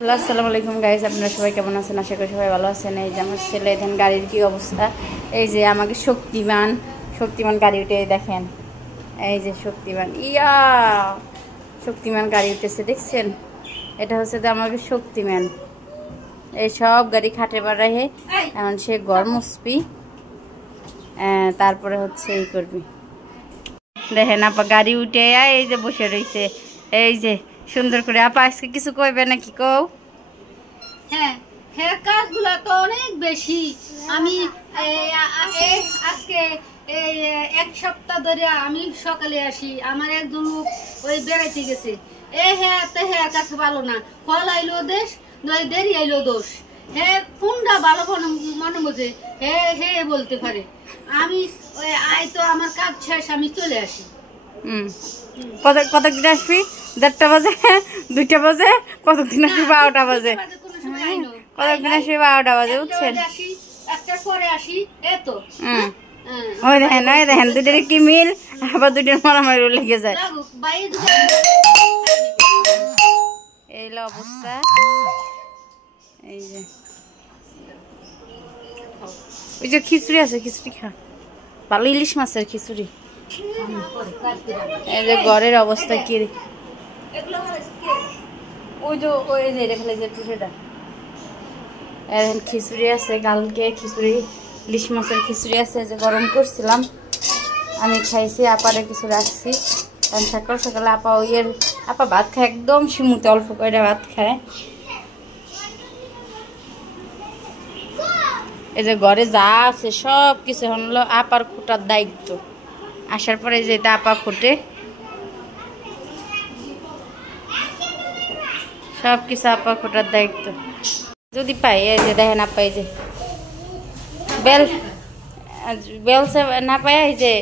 আসসালামু আলাইকুম গাইস, আপনারা সবাই কেমন আছেন? আশা করি সবাই ভালো আছেন। এই যে আমার ছেলে দেখেন গাড়ির কি অবস্থা। এই যে আমাকে শক্তিমান গাড়ি উঠে দেখেন, এই যে শক্তিমান গাড়ি উঠেছে দেখছেন। এটা হচ্ছে যে আমাকে শক্তিমান, এই সব গাড়ি খাটে বাড়াই এখন সে গরম মুসপি, তারপরে হচ্ছে এই করবি। দেখেন আপা গাড়ি উঠে এই যে বসে রয়েছে, এই যে সুন্দর করে। আপা আজকে কিছু কইবে নাকি? কও। হ্যাঁ হ্যাঁ, কাজগুলো তো অনেক বেশি। আমি আজকে এই এক সপ্তাহ ধরে আমি সকালে আসি, আমার একজন লোক ওই বেড়াইতে গেছে। হ্যাঁ কাছে ভালো না, ফল আইলো দেশ নয় দেরি আইলো দোষ। হ্যাঁ কোনটা ভালো মনে বোঝে, হ্যাঁ বলতে পারে। আমি ওই আয় তো আমার কাজ শেষ, আমি চলে আসি। কতদিন আসবি? 1:30 বাজে, 2টা বাজে, কতদিন আসবি? 12টা বাজে। কতদিন আসবি? 12টা বাজে, বুঝছেন? ওই দেখেন দুটোর কি মিল, আবার দুটোর মারামারি লেগে যায়। এই অবস্থা। এই যে ওই যে খিচুড়ি আছে, খিচুড়ি খা, ভালো ইলিশ মাছের খিচুড়ি। এই যে ঘরের অবস্থা কি, ওই যে এটা ফেলে যে টুসেটা। এখন খিচুড়ি আছে, কালকে খিচুড়ি ইলিশ মাছের খিচুড়ি আছে, যে গরম করছিলাম আমি খাইছি, আপারে কিছু রাখছি। কারণ সকাল সকালে আপা ভাত খায় একদম সিমুতে, অল্প করে ভাত খায়। এই যে ঘরে যা আছে সব কিছু হলো আপার খোটার দায়িত্ব। আসার পরে যে এটা আপা খোটে সব কিছু, আপা খোটার দায়িত্ব যদি পাই। এই যে দেখেন আপা, এই যে বেলসা না পাই, এই যে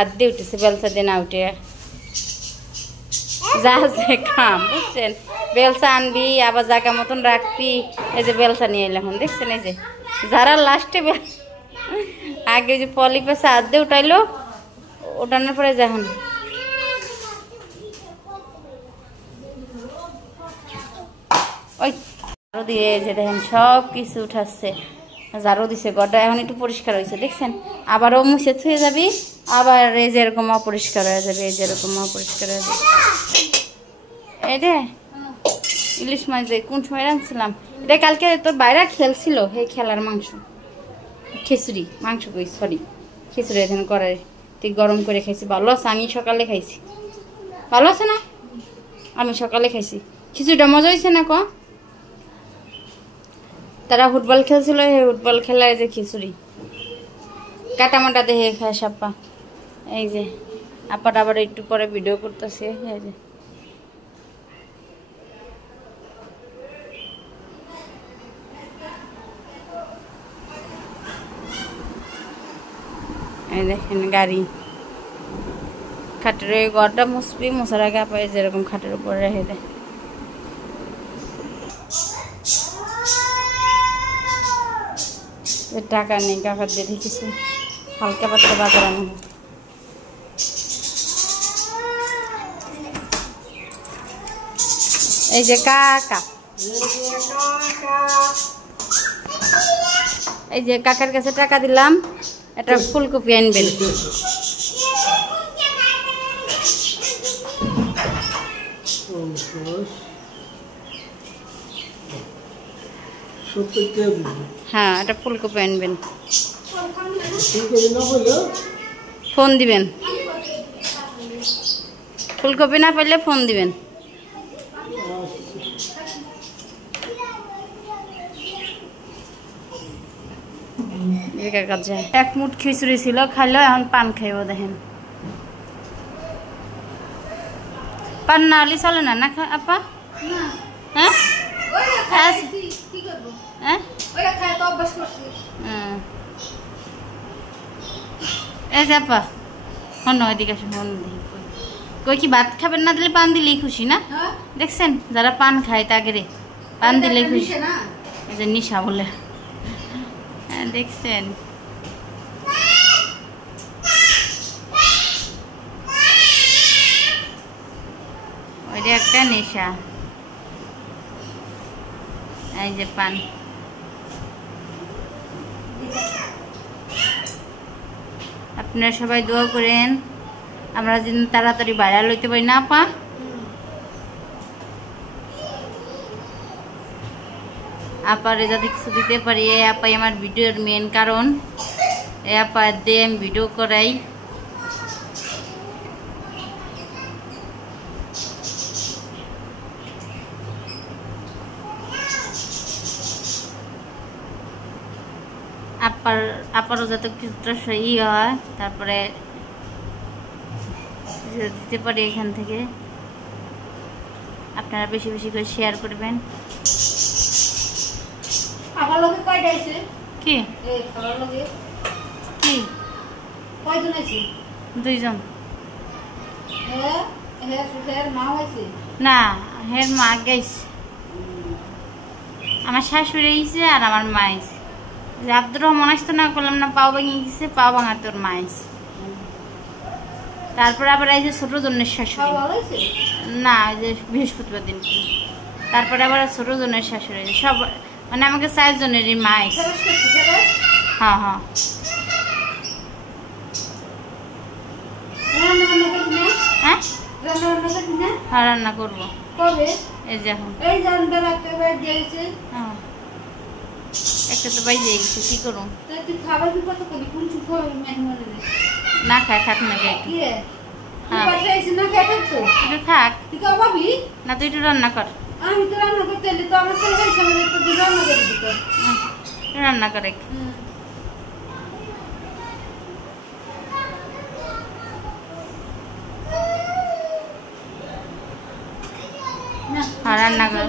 আধে উঠেছে, বেলসা দিয়ে না উঠে যা আছে খাম, বুঝছেন? বেলসা আনবি আবার জায়গা মতন রাখবি। এই যে বেলসা নিয়ে এলাম দেখছেন, এই যে যারা লাস্টে আগে যে পলি পেছে আধে উঠাইলো, ওঠানোর পরে যখন ওই ঝাড়ু দিয়ে যে দেখেন সব কিছু উঠাচ্ছে, ঝাড়ু দিছে। ঘরটা এখন একটু পরিষ্কার হয়েছে দেখছেন। আবারও মুছে থুয়ে যাবি, আবার এই যে এরকম অপরিষ্কার হয়ে যাবে, এই যে এরকম অপরিষ্কার হয়ে যাবে। এই রে ইলিশ মাছ যে কোন সময় রাঁধছিলাম, এটা কালকে তোর বাইরে খেলছিল, হে খেলার মাংস, খিচুড়ি মাংস কই সরি খিচুড়ি এখানে করাই ঠিক গরম করে খাইছি। ভালো আছে, আমি সকালে খাইছি। ভালো আছে না? আমি সকালে খাইছি খিচুড়িটা, মজা হয়েছে না? তারা ফুটবল খেলছিল, এই ফুটবল খেলায় যে খিচুড়ি কাটামাটা দেখে খায় সাপ্পা। এই যে আপাটা আবার একটু পরে ভিডিও করতেছে। এই যে এই দেখেন গাড়ি খাটের ওই ঘরটা মুসবি, মশার আগে আপা যেরকম খাটের উপরে রেখে দেয়। টাকা নেই, কাকার দিয়ে দেখেছি হালকা পাতলা বাজার আনো। এই যে কাকা, এই যে কাকার কাছে টাকা দিলাম, একটা ফুলকপি আনবেন। হ্যাঁ একটা ফুলকপি আনবেন, ফোন দিবেন। ফুলকপি না পাইলে ফোন দিবেন। এক মুঠ খিচুড়ি ছিল, খাইলো, এখন পান খাইব। দেখেন পান না হলে চলে না না আপা? হ্যাঁ এই যে আপা হন এদিকে আসে, হন কই কি ভাত খাবেন না? দিলে পান দিলেই খুশি না? দেখছেন যারা পান খায় তাকে পান দিলেই খুশি। এই যে নিশা বলে, দেখছেন? ওইটা একটা নেশা। এই যে পান। আপনারা সবাই দোয়া করেন আমরা যেন তাড়াতাড়ি ভাইরাল হইতে পারি না আপা। আপারে যাতে কিছু দিতে পারি, এই আপাই আমার ভিডিওর মেন কারণ। এই আপা দিয়ে আমি ভিডিও করাই। আপারও যাতে কিছুটা ই হয়, তারপরে দিতে পারি এখান থেকে। আপনারা বেশি বেশি করে শেয়ার করবেন। আমার লগে কয়টা আছে? কি এই খাবার লগে কি কয়জন আছে? 2 জন। হ্যাঁ হ্যাঁ সুখের মা হয়েছে না, হের মা গেছে, আমার শাশুড়ি আইছে আর আমার মা আইছে। যে আব্দুর রহমান আসতো না, করলাম না পাও ভেঙে গেছে, পাও ভাঙা তোর মা আইছে। তারপরে আবার এই যে ছোট জনের শাশুড়ি, না এই যে বৃহস্পতিবার দিন। তারপরে আবার ছোট জনের শাশুড়ি, সব মানে আমাকে 4 জনেরই মা আইছে। হ্যাঁ হ্যাঁ হ্যাঁ হ্যাঁ রান্না করবো। এই যে এখন একটা তো বাইরে গেছে, কি করুন না খায় থাক না খাই একটু থাক না, তুই একটু রান্না কর। আমি তো রান্না করতে এলি তো আমার তেল গাইছে, আমাদের একটু রান্না করে দিত। রান্না করে হ্যাঁ রান্না করে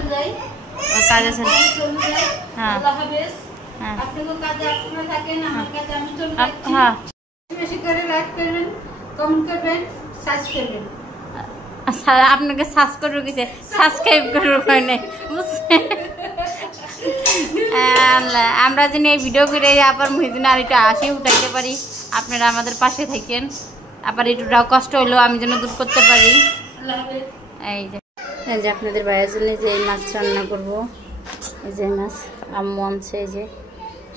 কাজ আছে। হ্যাঁ হ্যাঁ হ্যাঁ বেশি করে লাইক করবেন, কমেন্ট করবেন, সাবস্ক্রাইব করবেন। আপনাকে সাবস্ক্রাইব করেছে, সাবস্ক্রাইব করবে না বুঝছেন। আমরা যেন এই ভিডিও করে আবার মহিদিন আর একটু হাসি উঠাইতে পারি, আপনারা আমাদের পাশে থাকেন। আবার একটুটাও কষ্ট হইলেও আমি যেন দূর করতে পারি। এই যে আপনাদের বাইরের জন্য যে এই মাছ রান্না করব। এই যে মাছ আম্মু আনছে, এই যে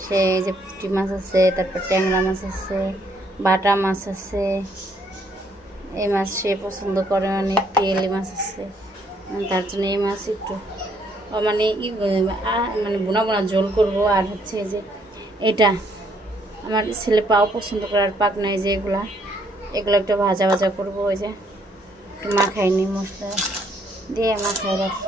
সে এই যে পুঁটি মাছ আছে, তারপর ট্যাংরা মাছ আছে, বাটা মাছ আছে। এই মাছ সে পছন্দ করে, অনেক তেলি মাছ আছে, তার জন্য এই মাছ একটু মানে মানে বোনা বোনা ঝোল করবো। আর হচ্ছে যে এটা আমার ছেলে পাও পছন্দ করে, আর পাক নাই যে এগুলো একটু ভাজা ভাজা করবো। ওই যে একটু মাখাই নি, মশলা দিয়ে মাখাই রাখি।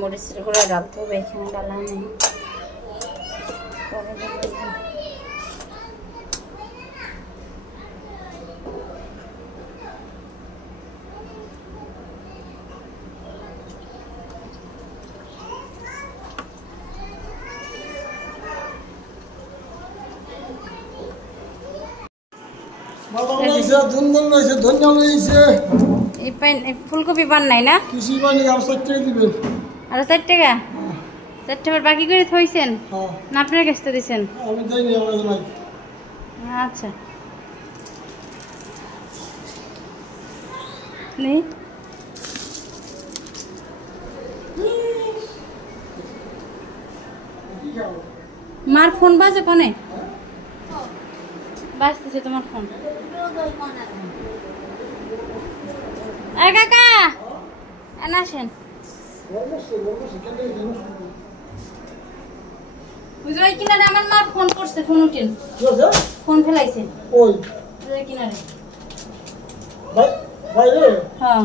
মরিচের গুঁড়ো ডালতে হবে, এখানে ডালা নেই। ফুলকপি পান নাই না, আর 4 টাকা 4 টাকার বাকি করে থইছেন না আপনার কাছে দিয়েছেন? আচ্ছা নেই, মার ফোন বাজে কোনে বাজতেছে তোমার ফোন। কাকা আসেন, ওই কিনারে আমার মা ফোন করছে, ফোন উঠেন, ফোন ফেলাইছে ওই কিনারে। হ্যাঁ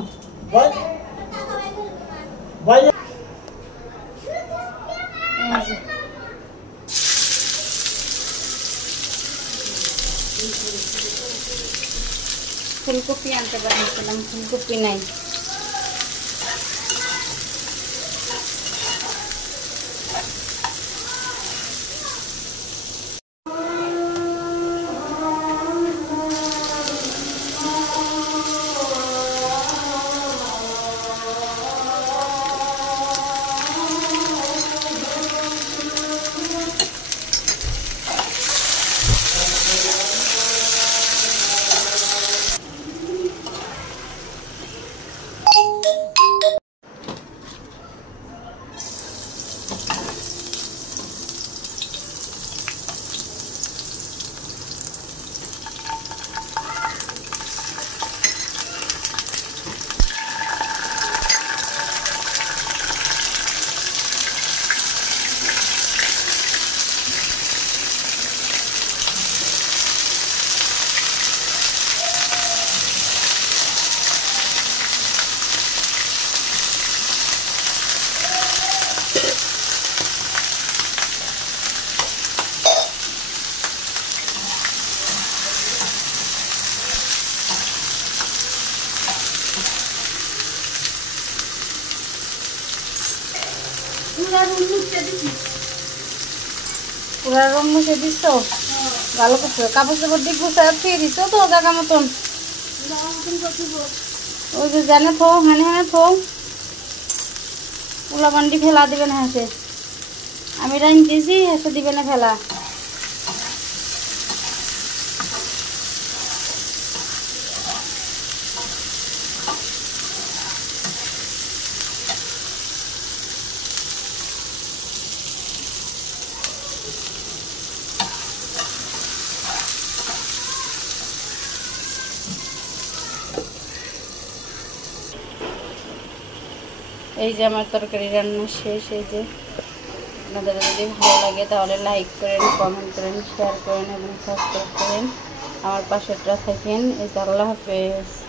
ফুলকপি আনতে পারছিলাম, ফুলকপি নাই। পুরা রং মুছে দিচ্ছ, ভালো করছো। কাপড় চাপড় দিয়ে গুছায় ফিরে দিচ্ছ তো জায়গা মতন। ওই যে জানে থো, হানে হানে থো, উলা বান্ডি ফেলা দিবে না হাসে। আমি রাঁধতেছি, হাসে দিবে না ফেলা। এই যে আমার তরকারি রান্না শেষ। এই যে আপনাদের যদি ভালো লাগে তাহলে লাইক করেন, কমেন্ট করেন, শেয়ার করেন এবং সাবস্ক্রাইব করেন, আমার পাশেটা থাকেন। এই যে আল্লাহ হাফেজ।